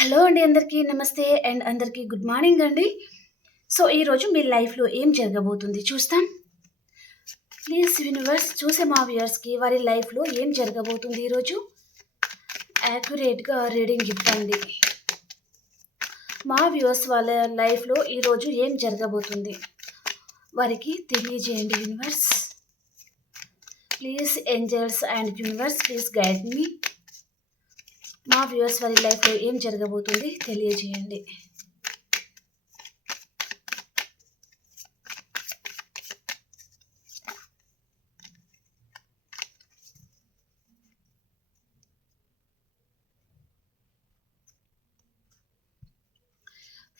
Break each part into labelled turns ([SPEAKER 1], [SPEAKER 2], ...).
[SPEAKER 1] Hello అండి అందరికీ నమస్తే అండ్ అందరికీ గుడ్ మార్నింగ్ అండి. సో ఈరోజు మీ లైఫ్లో ఏం జరగబోతుంది చూస్తాం. ప్లీజ్ యూనివర్స్ చూసే మా వ్యూయర్స్కి వారి లైఫ్లో ఏం జరగబోతుంది ఈరోజు యాక్యురేట్గా రీడింగ్ ఇవ్వండి. మా వ్యూవర్స్ వాళ్ళ లైఫ్లో ఈరోజు ఏం జరగబోతుంది? వారికి తెలియజేయండి universe please angels and universe please guide మీ మా వ్యూవర్స్ వారి లైఫ్లో ఏం జరగబోతుంది తెలియజేయండి.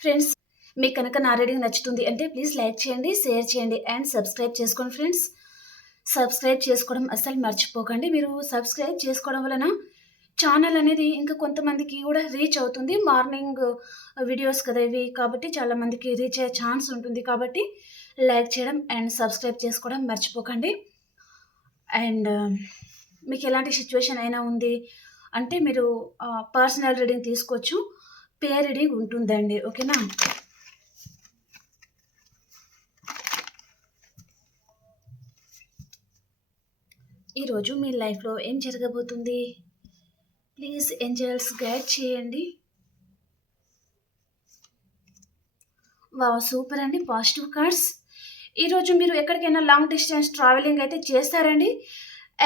[SPEAKER 1] ఫ్రెండ్స్ మీకు కనుక నా రీడింగ్ నచ్చుతుంది అంటే ప్లీజ్ లైక్ చేయండి షేర్ చేయండి అండ్ సబ్స్క్రైబ్ చేసుకోండి ఫ్రెండ్స్ సబ్స్క్రైబ్ చేసుకోవడం అస్సలు మర్చిపోకండి. మీరు సబ్స్క్రైబ్ చేసుకోవడం వలన ఛానల్ అనేది ఇంకా కొంతమందికి కూడా రీచ్ అవుతుంది. మార్నింగ్ వీడియోస్ కదా ఇవి కాబట్టి చాలామందికి రీచ్ అయ్యే ఛాన్స్ ఉంటుంది కాబట్టి లైక్ చేయడం అండ్ సబ్స్క్రైబ్ చేసుకోవడం మర్చిపోకండి. అండ్ మీకు ఎలాంటి సిచ్యువేషన్ అయినా ఉంది అంటే మీరు పర్సనల్ రీడింగ్ తీసుకోవచ్చు. పేర్ రీడింగ్ ఉంటుందండి. ఓకేనా? ఈరోజు మీ లైఫ్లో ఏం జరగబోతుంది? ప్లీజ్ ఏంజల్స్ గైడ్ చేయండి. వా సూపర్ అండి. Positive cards. ఈరోజు మీరు ఎక్కడికైనా లాంగ్ డిస్టెన్స్ ట్రావెలింగ్ అయితే చేస్తారండి.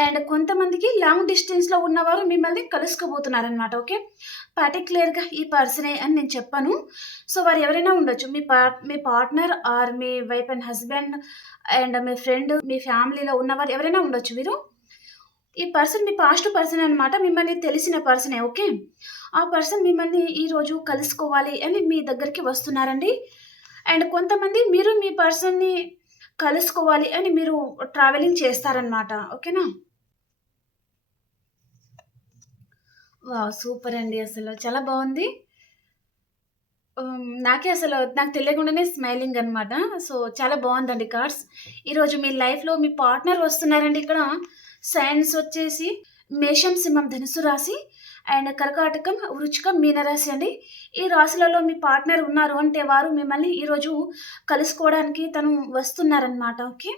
[SPEAKER 1] అండ్ కొంతమందికి లాంగ్ డిస్టెన్స్లో ఉన్నవారు మిమ్మల్ని కలుసుకోబోతున్నారనమాట ఓకే? పర్టిక్యులర్గా ఈ పర్సనే అని నేను చెప్పాను. సో వారు ఎవరైనా ఉండొచ్చు. మీ పార్ట్ మీ పార్ట్నర్ ఆర్ మీ వైఫ్ అండ్ హస్బెండ్ అండ్ మీ ఫ్రెండ్ మీ ఫ్యామిలీలో ఉన్నవారు ఎవరైనా ఉండొచ్చు మీరు? ఈ పర్సన్ మీ పాస్ట్ పర్సన్ అనమాట మిమ్మల్ని తెలిసిన పర్సనే ఓకే? ఆ పర్సన్ మిమ్మల్ని ఈరోజు కలుసుకోవాలి అని మీ దగ్గరికి వస్తున్నారండి. అండ్ కొంతమంది మీరు మీ పర్సన్ని కలుసుకోవాలి అని మీరు ట్రావెలింగ్ చేస్తారనమాట ఓకేనా? వా సూపర్ అండి అసలు. చాలా బాగుంది. నాకే అసలు నాకు తెలియకుండానే స్మైలింగ్ అనమాట సో చాలా బాగుందండి కార్డ్స్. ఈరోజు మీ లైఫ్లో మీ పార్ట్నర్ వస్తున్నారండి ఇక్కడ. సైన్స్ వచ్చేసి మేషం సింహం ధనుసు రాశి అండ్ కర్కాటకం వృచ్చికం మీనరాశి అండి. ఈ రాశులలో మీ పార్ట్నర్ ఉన్నారు అంటే వారు మిమ్మల్ని ఈరోజు కలుసుకోవడానికి తను వస్తున్నారనమాట ఓకే?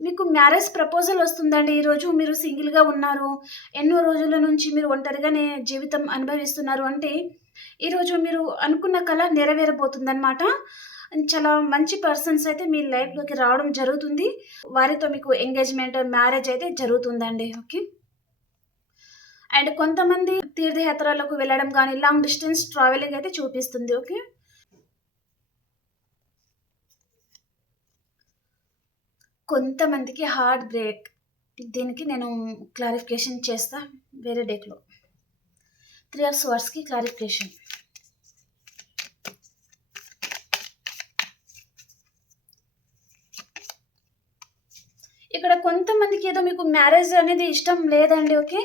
[SPEAKER 1] మీకు మ్యారేజ్ ప్రపోజల్ వస్తుందండి ఈరోజు మీరు సింగిల్గా ఉన్నారు. ఎన్నో రోజుల నుంచి మీరు ఒంటరిగానే జీవితం అనుభవిస్తున్నారు అంటే ఈరోజు మీరు అనుకున్న కళ నెరవేరబోతుందన్నమాట. చాలా మంచి పర్సన్స్ అయితే మీ లైఫ్లోకి రావడం జరుగుతుంది. వారితో మీకు ఎంగేజ్మెంట్ మ్యారేజ్ అయితే జరుగుతుందండి. ఓకే అండ్ కొంతమంది తీర్థయాత్రలకు వెళ్ళడం కానీ లాంగ్ డిస్టెన్స్ ట్రావెలింగ్ అయితే చూపిస్తుంది. ఓకే కొంతమందికి హార్ట్ బ్రేక్ దీనికి నేను క్లారిఫికేషన్ చేస్తా వేరే డేట్లో త్రీ ఆఫ్ స్వర్స్కి క్లారిఫికేషన్ ఇక్కడ కొంతమందికి ఏదో మీకు మ్యారేజ్ అనేది ఇష్టం లేదండి ఓకే?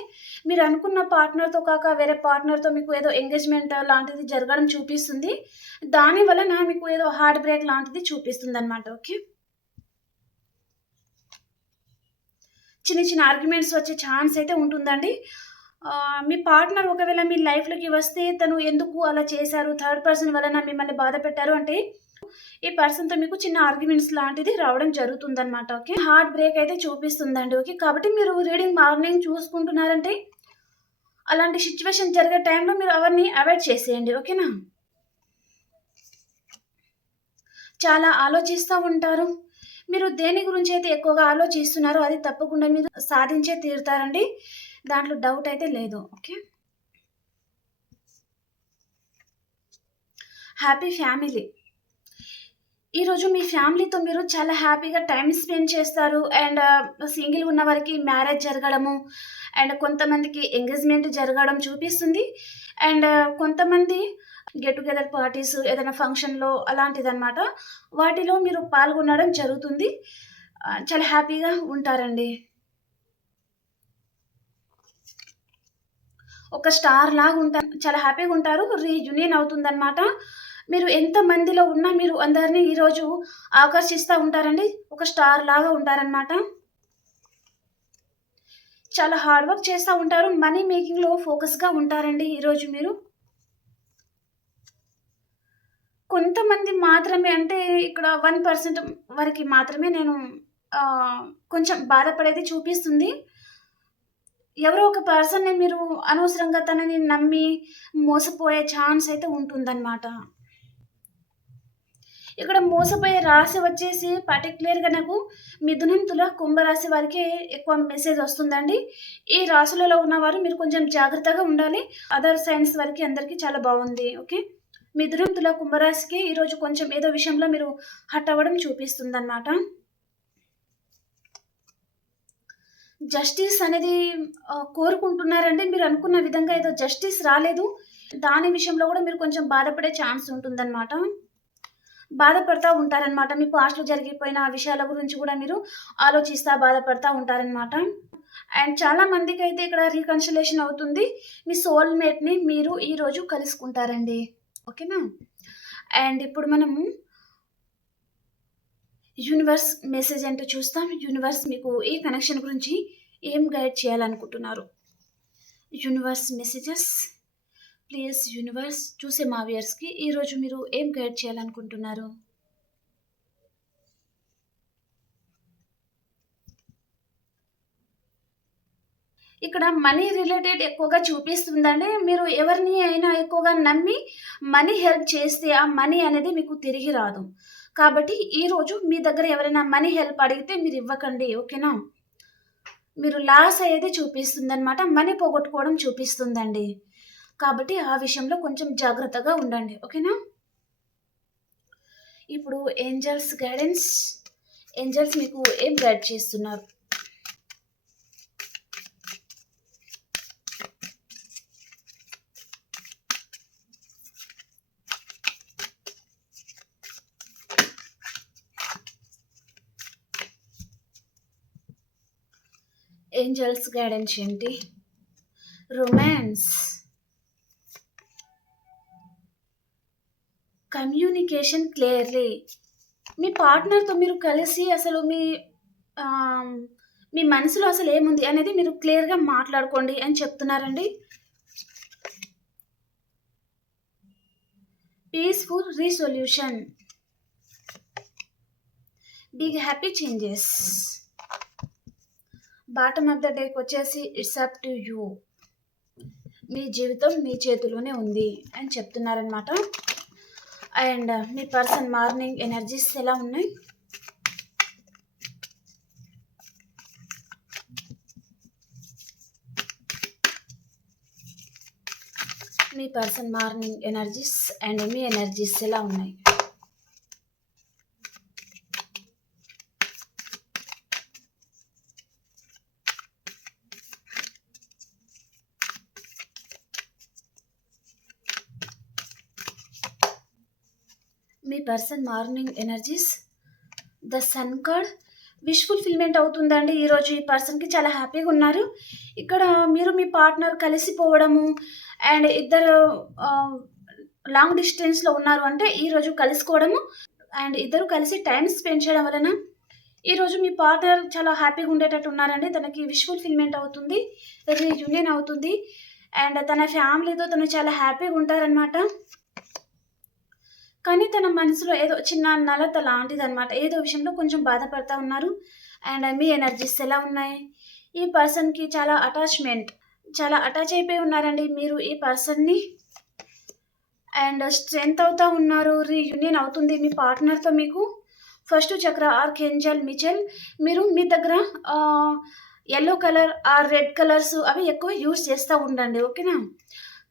[SPEAKER 1] మీరు అనుకున్న పార్ట్నర్తో కాక వేరే పార్ట్నర్తో మీకు ఏదో ఎంగేజ్మెంట్ లాంటిది జరగడం చూపిస్తుంది. దాని వలన మీకు ఏదో హార్ట్ బ్రేక్ లాంటిది చూపిస్తుంది అనమాట ఓకే? చిన్న చిన్న ఆర్గ్యుమెంట్స్ వచ్చే ఛాన్స్ అయితే ఉంటుందండి. మీ పార్ట్నర్ ఒకవేళ మీ లైఫ్లోకి వస్తే తను ఎందుకు అలా చేశారు? థర్డ్ పర్సన్ వలన మిమ్మల్ని బాధ పెట్టారు అంటే ఈ పర్సన్తో మీకు చిన్న ఆర్గ్యుమెంట్స్ లాంటిది రావడం జరుగుతుందన్నమాట ఓకే? హార్ట్ బ్రేక్ అయితే చూపిస్తుందండి ఓకే? కాబట్టి మీరు రీడింగ్ మార్నింగ్ చూసుకుంటున్నారంటే అలాంటి సిచ్యువేషన్ జరిగే టైంలో మీరు అవన్నీ అవాయిడ్ చేసేయండి ఓకేనా? చాలా ఆలోచిస్తూ ఉంటారు. మీరు దేని గురించి అయితే ఎక్కువగా ఆలోచిస్తున్నారో అది తప్పకుండా మీరు సాధించే తీరుతారండి. దాంట్లో డౌట్ అయితే లేదు ఓకే? హ్యాపీ ఫ్యామిలీ ఈరోజు మీ ఫ్యామిలీతో మీరు చాలా హ్యాపీగా టైం స్పెండ్ చేస్తారు. అండ్ సింగిల్ ఉన్న వారికి మ్యారేజ్ జరగడము అండ్ కొంతమందికి ఎంగేజ్మెంట్ జరగడం చూపిస్తుంది. అండ్ కొంతమంది గెట్ టుగెదర్ పార్టీస్ ఏదైనా ఫంక్షన్లో అలాంటిదన్నమాట. వాటిలో మీరు పాల్గొనడం జరుగుతుంది. చాలా హ్యాపీగా ఉంటారండి. ఒక స్టార్ లాగా ఉంటారు చాలా హ్యాపీగా ఉంటారు. రీయూనియన్ అవుతుందన్నమాట. మీరు ఎంత మందిలో ఉన్నా మీరు అందరినీ ఈరోజు ఆకర్షిస్తూ ఉంటారండి. ఒక స్టార్ లాగా ఉంటారనమాట చాలా హార్డ్ వర్క్ చేస్తూ ఉంటారు. మనీ మేకింగ్లో ఫోకస్గా ఉంటారండి ఈరోజు మీరు. కొంతమంది మాత్రమే అంటే ఇక్కడ వన్ పర్సెంట్ వరకు మాత్రమే నేను కొంచెం బాధపడేది చూపిస్తుంది. ఎవరో ఒక పర్సన్ని మీరు అనవసరంగా తనని నమ్మి మోసపోయే ఛాన్స్ అయితే ఉంటుందన్నమాట. ఇక్కడ మోసపోయే రాశి వచ్చేసి పర్టికులర్గా నాకు మిథునం తుల కుంభరాశి వారికి ఎక్కువ మెసేజ్ వస్తుందండి. ఈ రాశులలో ఉన్నవారు మీరు కొంచెం జాగ్రత్తగా ఉండాలి. అదర్ సైన్స్ వారికి అందరికీ చాలా బాగుంది. ఓకే మిథునం తుల కుంభరాశికి ఈరోజు కొంచెం ఏదో విషయంలో మీరు హట్ అవ్వడం చూపిస్తుంది అనమాట జస్టిస్ అనేది కోరుకుంటున్నారంటే మీరు అనుకున్న విధంగా ఏదో జస్టిస్ రాలేదు. దాని విషయంలో కూడా మీరు కొంచెం బాధపడే ఛాన్స్ ఉంటుందన్నమాట. బాధపడతా ఉంటారనమాట మీ పాస్ట్లో జరిగిపోయిన ఆ విషయాల గురించి కూడా మీరు ఆలోచిస్తా బాధపడతా ఉంటారనమాట అండ్ చాలా మందికి అయితే ఇక్కడ రీకన్సలేషన్ అవుతుంది. మీ సోల్మేట్ని మీరు ఈరోజు కలుసుకుంటారండి. ఓకేనా? అండ్ ఇప్పుడు మనము యూనివర్స్ మెసేజ్ అంటే చూస్తాం. యూనివర్స్ మీకు ఈ కనెక్షన్ గురించి ఏం గైడ్ చేయాలనుకుంటున్నారు? Universe messages. ప్లీజ్ యూనివర్స్ చూసే మా వ్యూయర్స్కి ఈరోజు మీరు ఏం గైడ్ చేయాలనుకుంటున్నారు? ఇక్కడ మనీ రిలేటెడ్ ఎక్కువగా చూపిస్తుందండి. మీరు ఎవరిని అయినా ఎక్కువగా నమ్మి మనీ హెల్ప్ చేస్తే ఆ మనీ అనేది మీకు తిరిగి రాదు. కాబట్టి ఈరోజు మీ దగ్గర ఎవరైనా మనీ హెల్ప్ అడిగితే మీరు ఇవ్వకండి ఓకేనా? మీరు లాస్ అయ్యేది చూపిస్తుంది అనమాట మనీ పోగొట్టుకోవడం చూపిస్తుందండి. కాబట్టి ఆ విషయంలో కొంచెం జాగ్రత్తగా ఉండండి. ఓకేనా? ఇప్పుడు ఏంజల్స్ గైడెన్స్. ఏంజల్స్ మీకు ఏం గైడ్ చేస్తున్నారు? ఏంజల్స్ గైడెన్స్ ఏంటి? రొమాన్స్. Communication clearly. మీ పార్ట్నర్తో మీరు కలిసి అసలు మీ మీ మనసులో అసలు ఏముంది అనేది మీరు క్లియర్గా మాట్లాడుకోండి అని చెప్తున్నారండి. Peaceful resolution. Big happy changes. Bottom of the డేకి వచ్చేసి ఇట్స్ అప్ టు యూ. మీ జీవితం మీ చేతిలోనే ఉంది అని చెప్తున్నారనమాట అండ్ మీ పర్సన్ మార్నింగ్ ఎనర్జీస్ ఎలా ఉన్నాయి? మీ పర్సన్ మార్నింగ్ ఎనర్జీస్ అండ్ మీ ఎనర్జీస్ ఎలా ఉన్నాయి? మీ person morning energies the sun card wish fulfilment అవుతుందండి. ఈరోజు ఈ పర్సన్కి చాలా హ్యాపీగా ఉన్నారు. ఇక్కడ మీరు మీ పార్ట్నర్ కలిసిపోవడము అండ్ ఇద్దరు లాంగ్ డిస్టెన్స్లో ఉన్నారు అంటే ఈరోజు కలుసుకోవడము అండ్ ఇద్దరు కలిసి టైం స్పెండ్ చేయడం వలన ఈరోజు మీ పార్ట్నర్ చాలా హ్యాపీగా ఉండేటట్టు ఉన్నారండి. తనకి విష్ ఫుల్ఫిల్మెంట్ అవుతుంది రీయూనియన్ అవుతుంది అండ్ తన ఫ్యామిలీతో తను చాలా హ్యాపీగా ఉంటారనమాట కానీ తన మనసులో ఏదో చిన్న నలత లాంటిది అనమాట ఏదో విషయంలో కొంచెం బాధపడతా ఉన్నారు. అండ్ మీ ఎనర్జీస్ ఎలా ఉన్నాయి? ఈ పర్సన్కి చాలా అటాచ్మెంట్ చాలా అటాచ్ అయిపోయి ఉన్నారండి మీరు ఈ పర్సన్ని. అండ్ స్ట్రెంగ్త్ అవుతా ఉన్నారు రీయూనియన్ అవుతుంది మీ పార్ట్నర్తో మీకు. First chakra archangel Michael. మీరు మీ దగ్గర yellow colour or red colours అవి ఎక్కువ యూస్ చేస్తూ ఉండండి ఓకేనా?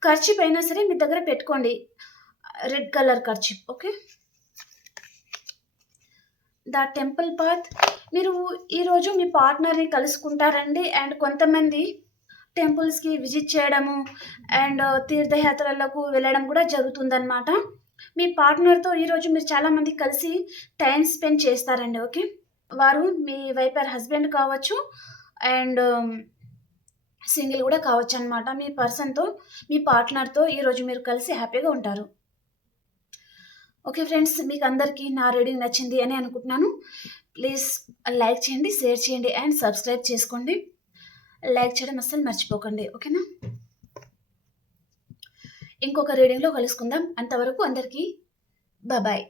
[SPEAKER 1] ఖర్చు పైన సరే మీ దగ్గర పెట్టుకోండి. రెడ్ కలర్ ఖర్చు ఓకే ద టెంపుల్ పాత్ మీరు ఈరోజు మీ పార్ట్నర్ని కలుసుకుంటారండి. అండ్ కొంతమంది టెంపుల్స్కి విజిట్ చేయడము అండ్ uh, తీర్థయాత్రలకు వెళ్ళడం కూడా జరుగుతుందన్నమాట. మీ పార్ట్నర్తో ఈరోజు మీరు చాలామంది కలిసి టైం స్పెండ్ చేస్తారండి ఓకే వారు మీ వైపర్ హస్బెండ్ కావచ్చు అండ్ సింగిల్ um, కూడా కావచ్చు అనమాట మీ పర్సన్తో మీ పార్ట్నర్తో ఈరోజు మీరు కలిసి హ్యాపీగా ఉంటారు. ఓకే ఫ్రెండ్స్ మీకు అందరికీ నా రీడింగ్ నచ్చింది అని అనుకుంటున్నాను. ప్లీజ్ లైక్ చేయండి షేర్ చేయండి అండ్ సబ్స్క్రైబ్ చేసుకోండి. లైక్ చేయడం అస్సలు మర్చిపోకండి ఓకేనా? ఇంకొక రీడింగ్లో కలుసుకుందాం. అంతవరకు అందరికీ బాబాయ్.